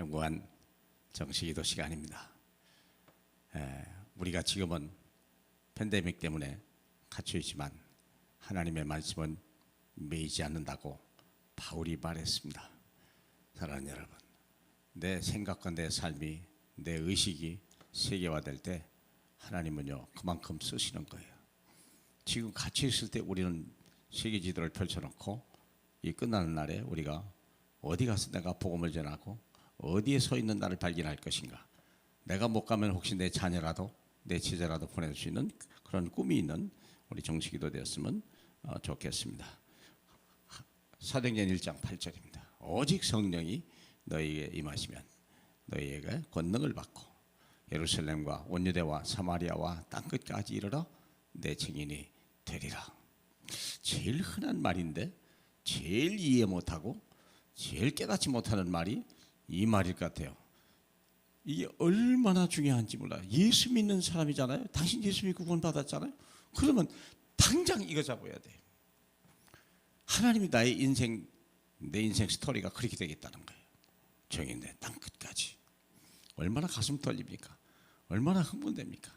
행복한 정식기도 시간입니다. 에, 우리가 지금은 팬데믹 때문에 갇혀 있지만 하나님의 말씀은 매이지 않는다고 바울이 말했습니다. 사랑하는 여러분, 내 생각과 내 삶이 내 의식이 세계화될 때 하나님은요 그만큼 쓰시는 거예요. 지금 갇혀 있을 때 우리는 세계 지도를 펼쳐놓고 이 끝나는 날에 우리가 어디 가서 내가 복음을 전하고 어디에 서 있는 나를 발견할 것인가. 내가 못 가면 혹시 내 자녀라도 내 제자라도 보낼 수 있는 그런 꿈이 있는 우리 정식이도 되었으면 어, 좋겠습니다. 사도행전 1장 8절입니다. 오직 성령이 너희에게 임하시면 너희에게 권능을 받고 예루살렘과 온유대와 사마리아와 땅끝까지 이르러 내 증인이 되리라. 제일 흔한 말인데 제일 이해 못하고 제일 깨닫지 못하는 말이 이 말일 것 같아요. 이게 얼마나 중요한지 몰라요. 예수 믿는 사람이잖아요. 당신 예수 믿고 구원 받았잖아요. 그러면 당장 이거 잡아야 돼요. 하나님이 나의 인생 내 인생 스토리가 그렇게 되겠다는 거예요. 정인내 땅 끝까지 얼마나 가슴 떨립니까? 얼마나 흥분됩니까?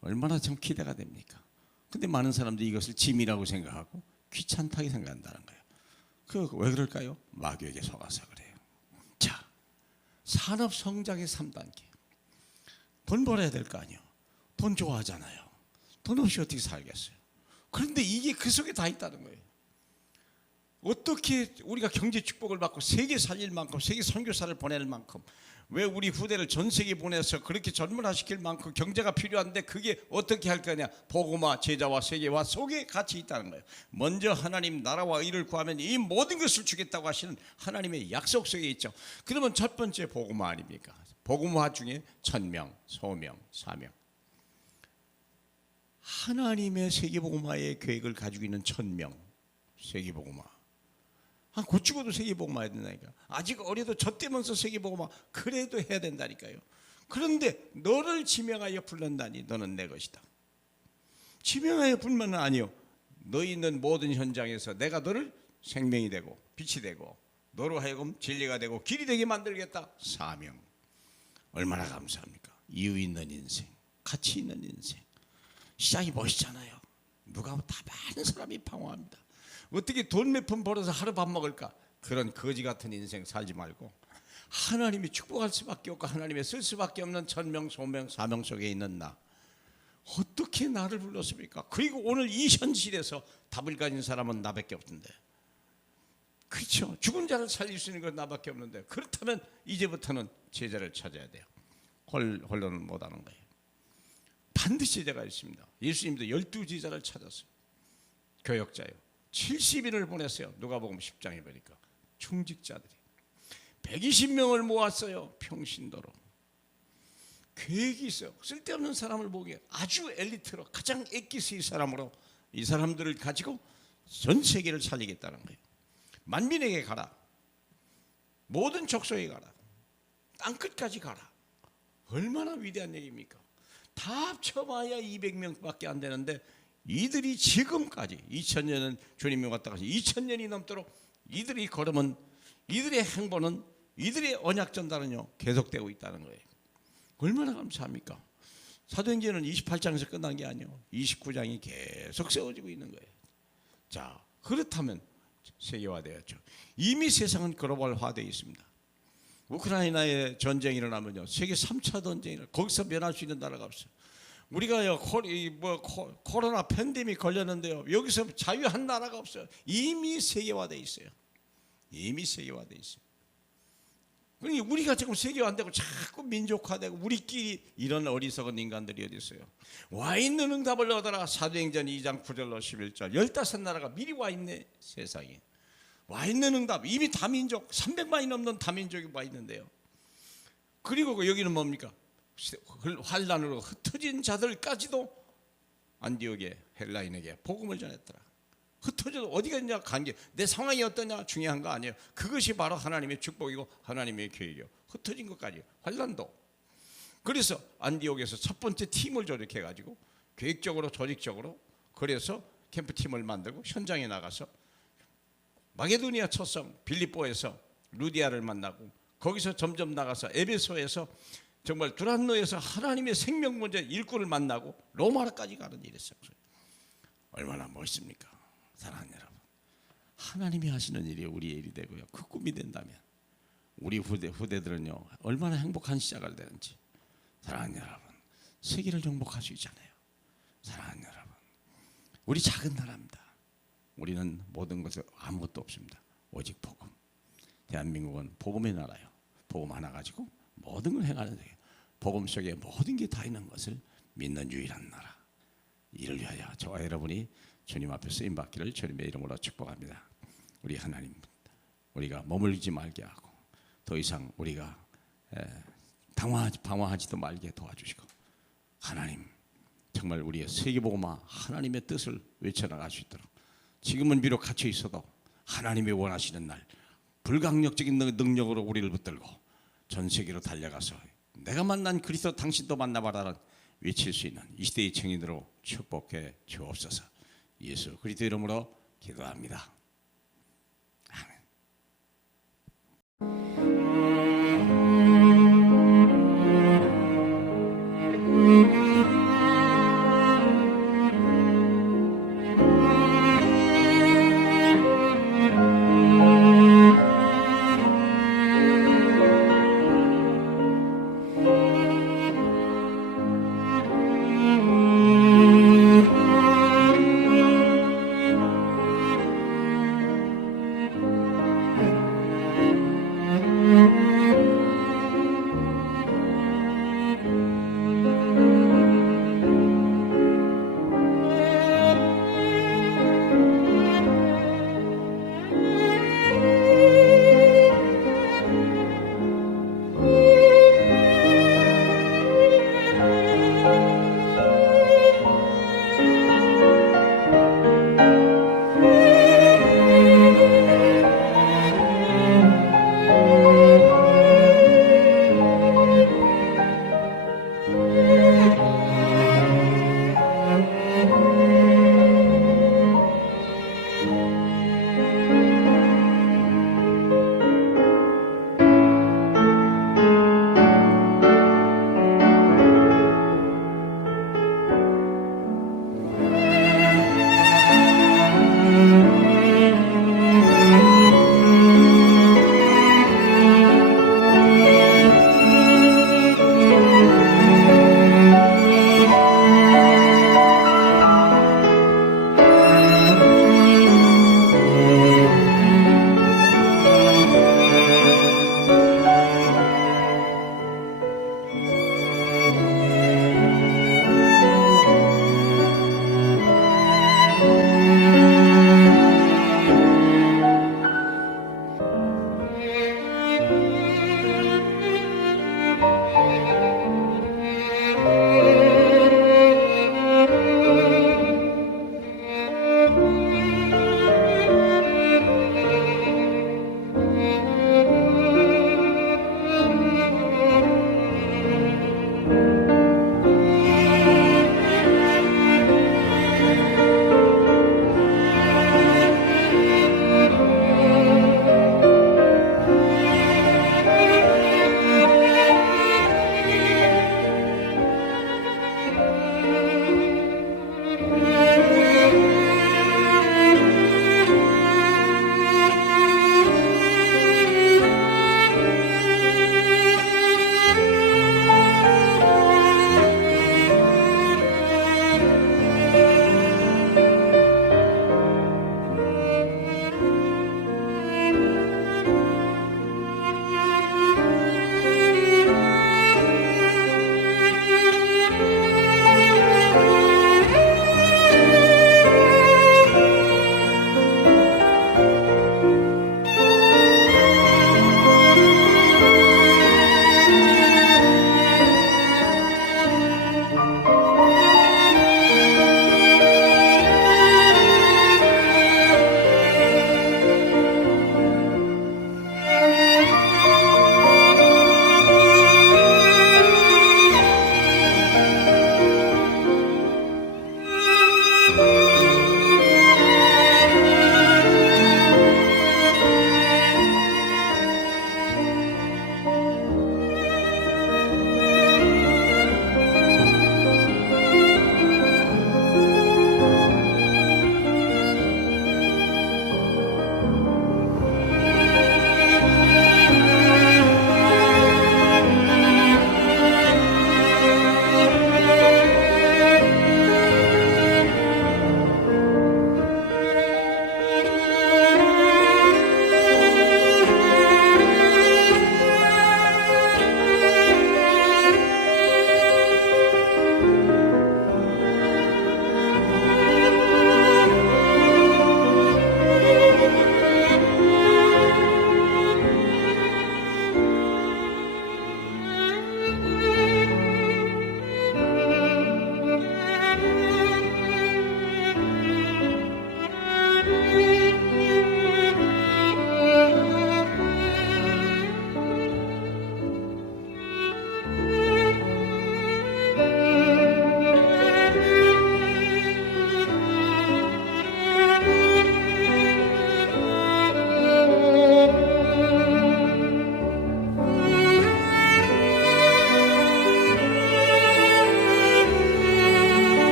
얼마나 좀 기대가 됩니까? 근데 많은 사람들이 이것을 짐이라고 생각하고 귀찮다게 생각한다는 거예요. 그 왜 그럴까요? 마귀에게 속아서 그래요. 자, 산업 성장의 3단계. 돈 벌어야 될 거 아니에요. 돈 좋아하잖아요. 돈 없이 어떻게 살겠어요? 그런데 이게 그 속에 다 있다는 거예요. 어떻게 우리가 경제 축복을 받고 세계 살릴 만큼 세계 선교사를 보낼 만큼 왜 우리 후대를 전 세계 보내서 그렇게 전문화시킬 만큼 경제가 필요한데 그게 어떻게 할 거냐? 복음화 제자와 세계화 속에 같이 있다는 거예요. 먼저 하나님 나라와 의를 구하면 이 모든 것을 주겠다고 하시는 하나님의 약속 속에 있죠. 그러면 첫 번째 복음화 아닙니까? 복음화 중에 천명 소명 사명. 하나님의 세계복음화의 계획을 가지고 있는 천명 세계복음화 아, 곧 죽어도 세계복음화 해야 된다니까. 아직 어려도 젖대면서 세계복음화 그래도 해야 된다니까요. 그런데 너를 지명하여 불렀다니 너는 내 것이다. 지명하여 불면은 아니요. 너희 있는 모든 현장에서 내가 너를 생명이 되고 빛이 되고 너로 하여금 진리가 되고 길이 되게 만들겠다. 사명. 얼마나 감사합니까? 이유 있는 인생, 가치 있는 인생. 시작이 멋있잖아요. 누가 다 많은 사람이 방황합니다. 어떻게 돈 몇 푼 벌어서 하루 밥 먹을까? 그런 거지 같은 인생 살지 말고 하나님이 축복할 수밖에 없고 하나님의 쓸 수밖에 없는 천명, 소명, 사명 속에 있는 나 어떻게 나를 불렀습니까? 그리고 오늘 이 현실에서 답을 가진 사람은 나밖에 없던데 그렇죠. 죽은 자를 살릴 수 있는 건 나밖에 없는데 그렇다면 이제부터는 제자를 찾아야 돼요. 홀, 홀로는 못하는 거예요. 반드시 제자가 있습니다. 예수님도 열두 제자를 찾았어요. 교역자요. 70인을 보냈어요. 누가복음 10장에 보니까 충직자들이 120명을 모았어요. 평신도로. 계획이 있어요. 쓸데없는 사람을 보기에 아주 엘리트로 가장 액기스의 사람으로 이 사람들을 가지고 전 세계를 살리겠다는 거예요. 만민에게 가라. 모든 족속에 가라. 땅 끝까지 가라. 얼마나 위대한 얘기입니까? 다 합쳐봐야 200명밖에 안 되는데 이들이 지금까지 2000년은 주님이 왔다 가시 2000년이 넘도록 이들이 걸음은 이들의 행보는 이들의 언약 전달은요 계속되고 있다는 거예요. 얼마나 감사합니까? 사도행전은 28장에서 끝난 게 아니에요. 29장이 계속 세워지고 있는 거예요. 자 그렇다면 세계화되었죠. 이미 세상은 글로벌화되어 있습니다. 우크라이나에 전쟁이 일어나면요 세계 3차 전쟁이 거기서 면할 수 있는 나라가 없어요. 우리가요 코, 뭐 코, 코로나 팬데믹 걸렸는데요 여기서 자유한 나라가 없어요. 이미 세계화돼 있어요. 이미 세계화돼 있어요. 그러니 우리가 지금 세계화되고 자꾸 민족화되고 우리끼리 이런 어리석은 인간들이 어디 있어요? 와 있는 응답을 얻어라 사도행전 2장 9절로 11절 15나라가 미리 와 있네 세상에 와 있는 응답 이미 다민족 300만이 넘는 다민족이 와 있는데요. 그리고 여기는 뭡니까? 환란으로 흩어진 자들까지도 안디옥의 헬라인에게 복음을 전했더라. 흩어져도 어디가 있냐 관계 내 상황이 어떠냐 중요한 거 아니에요. 그것이 바로 하나님의 축복이고 하나님의 계획이요. 흩어진 것까지 환란도. 그래서 안디옥에서 첫 번째 팀을 조직해 가지고 계획적으로 조직적으로 그래서 캠프 팀을 만들고 현장에 나가서 마게도니아 첫성 빌립보에서 루디아를 만나고 거기서 점점 나가서 에베소에서 정말 두란노에서 하나님의 생명 문제 일꾼을 만나고 로마라까지 가는 일이 있어요. 얼마나 멋있습니까? 사랑하는 여러분. 하나님이 하시는 일이 우리의 일이 되고요. 그 꿈이 된다면 우리 후대 후대들은요 얼마나 행복한 시작을 되는지 사랑하는 여러분 세계를 정복할 수 있잖아요. 사랑하는 여러분 우리 작은 나라입니다. 우리는 모든 것에 아무것도 없습니다. 오직 복음. 대한민국은 복음의 나라요. 복음 하나 가지고 모든 걸 행하는 데 복음 속에 모든 게 다 있는 것을 믿는 유일한 나라. 이를 위하여 저와 여러분이 주님 앞에 쓰임 받기를 주님의 이름으로 축복합니다. 우리 하나님, 우리가 머물지 말게 하고 더 이상 우리가 에, 당황하지 방황하지도 말게 도와주시고 하나님 정말 우리의 세계복음화 하나님의 뜻을 외쳐나갈 수 있도록 지금은 비록 갇혀 있어도 하나님이 원하시는 날 불강력적인 능- 능력으로 우리를 붙들고 전 세계로 달려가서 내가 만난 그리스도 당신도 만나봐라는 외칠 수 있는 이 시대의 청인으로 축복해 주옵소서. 예수 그리스도 이름으로 기도합니다. 아멘.